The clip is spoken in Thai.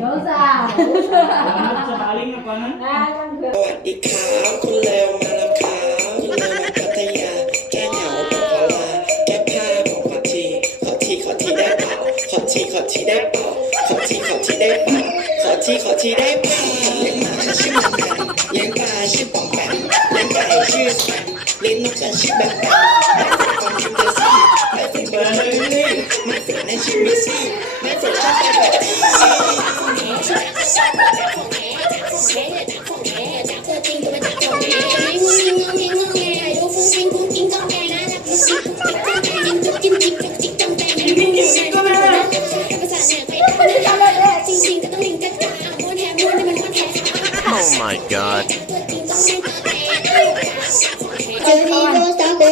โดซา Sa baling ng panan. สวัสดีครับคุณเลวมาแล้วครับคุณเลวมาพัทยาแก้เหงาผมขอลาแก้ผ้าผมขอทีได้เปล่าขอทีได้เปล่าขอทีได้เปล่าขอทีได้เปล่าเลี้ยงหมาชื่อมันกันเลี้ยงปลาชื่อปองแปมเลี้ยงไก่ชื่อแซมเลี้ยงนกชื่อแบมแบมไม่ฝึกคอมพิวเตอร์ซี่ไม่ฝึกเบอร์เลยไม่ฝึกในชื่อมิสซี่ไม่ฝึกชอบไปแบบนี้Oh my god. เจอที่โดนตาโก